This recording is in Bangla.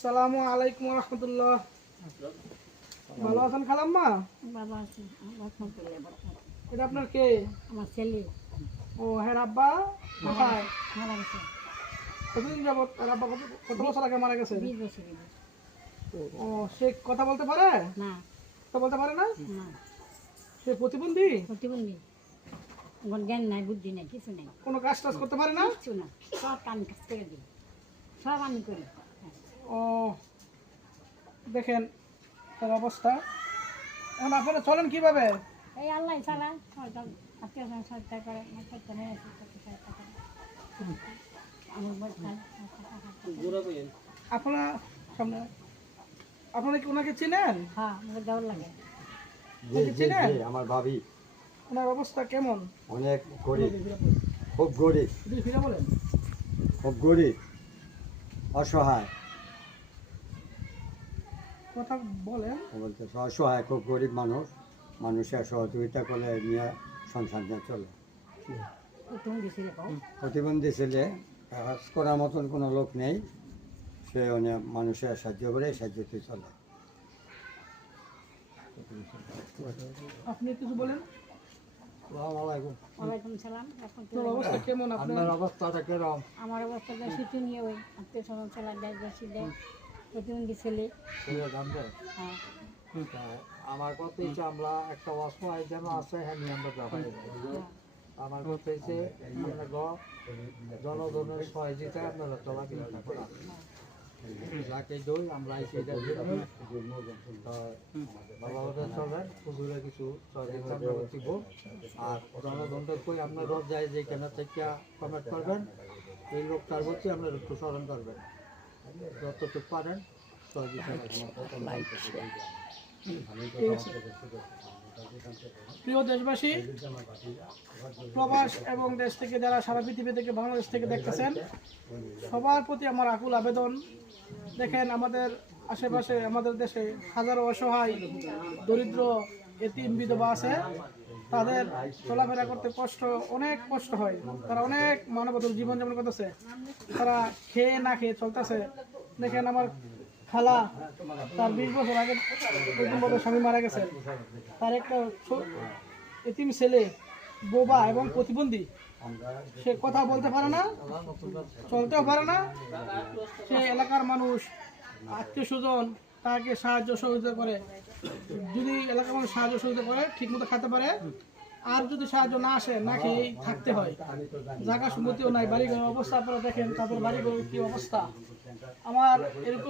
আসসালামু আলাইকুম রহমতুল্লাহ। ভালো আছেন খালাম্মা? বাবা আছে এটা আপনার কে? আমার ছেলে ও হ্যাঁ, আব্বা কোথায়? মারা গেছে কতদিন যাবত আব্বা কত বছর আগে মারা গেছে? 20 বছর আগে। ও সে কথা বলতে পারে? না কথা বলতে পারে না? না সে প্রতিবন্ধী? প্রতিবন্ধী, ওর জ্ঞান নাই, বুদ্ধি নাই, কিছু নাই, কোনো কাজ টাজ করতে পারে না? কিছু না, সব আমি কাজ করে দিই, সব আমি করি। ও দেখেন তার অবস্থা। এখন আপনারা চলেন কিভাবে? এই আল্লাহ ছাড়া হয়তো আত্মীয় সহায়তা করে, সহায়তা নিয়ে আসি, সহায়তা করে আমার বই খাই। আপনারা সামনে আপনারা কি ওনাকে চিনেন? হ্যাঁ, আমাকে দেওয়ার লাগে। ওনাকে চিনেন? আমার ভাবি ওনার অবস্থা কেমন? অনেক গরিব, খুব গরিব, ফিরে বলেন। খুব গরিব, অসহায়। কথা বলেন। বলতেছে অসহায়, খুব গরিব মানুষ। মানুষের সহযোগিতা করলে নিয়ে সংসার নিয়ে চলে। প্রতিবন্ধী ছিল, প্রতিবন্ধী ছেলে, কাজ করার মতন কোনো লোক নেই, সে অনেক মানুষের সাহায্য করে সাহায্যতে চলে। আপনি কিছু বলেন। ওয়ালাইকুম সালাম। এখন তো তোর অবস্থা কেমন? আপনার অবস্থাটা কিরকম? আমার অবস্থা বেশি নিয়ে ওই আত্মীয় স্বজন চালা দেয়, বেশি দেয়, প্রতিবন্ধী ছেলে। হ্যাঁ, আমার কথা হচ্ছে আমরা একটা অসহায় যেন আছে হ্যাঁ আমরা ব্যবহার আমার কথা হচ্ছে জনগণের সহযোগিতায় আপনারা চলাফেরা করা যাকে দই আমরা সেইটার জন্য ভালোভাবে চলবেন, হুজুরে কিছু সহযোগিতা আমরা দিব। আর জনগণদের কই আপনার রোজ যায় যেখানে থেকে কমেন্ট করবেন, এই লোকটার প্রতি আপনার একটু স্মরণ করবেন, যতটুকু পারেন সহযোগিতা করবেন। প্রিয় দেশবাসী, প্রবাস এবং দেশ থেকে যারা সারা পৃথিবী থেকে বাংলাদেশ থেকে দেখতেছেন, সবার প্রতি আমার আকুল আবেদন। দেখেন আমাদের আশেপাশে, আমাদের দেশে হাজারো অসহায় দরিদ্র এতিম বিধবা আছে। তাদের চলাফেরা করতে অনেক কষ্ট হয়। তারা অনেক মানবতার জীবনযাপন করতেছে, তারা খেয়ে না খেয়ে চলতেছে। দেখেন আমার খালা, তার 20 বছর আগে স্বামী মারা গেছে। তার একটা এতিম ছেলে, বোবা এবং প্রতিবন্ধী। সে কথা বলতে পারে না, চলতেও পারে না। সে এলাকার মানুষ, আত্মীয় স্বজন তাকে সাহায্য সহযোগিতা করে। যদি এলাকার মানুষ সাহায্য সহযোগিতা করে, ঠিক মতো খেতে পারে। আর যদি সাহায্য না আসে, না খেয়ে থাকতে হয়। জায়গা সম্পত্তিও নাই, বাড়িঘরের অবস্থা আপনারা দেখেন, তাদের বাড়িঘরের কি অবস্থা। আমার এরকম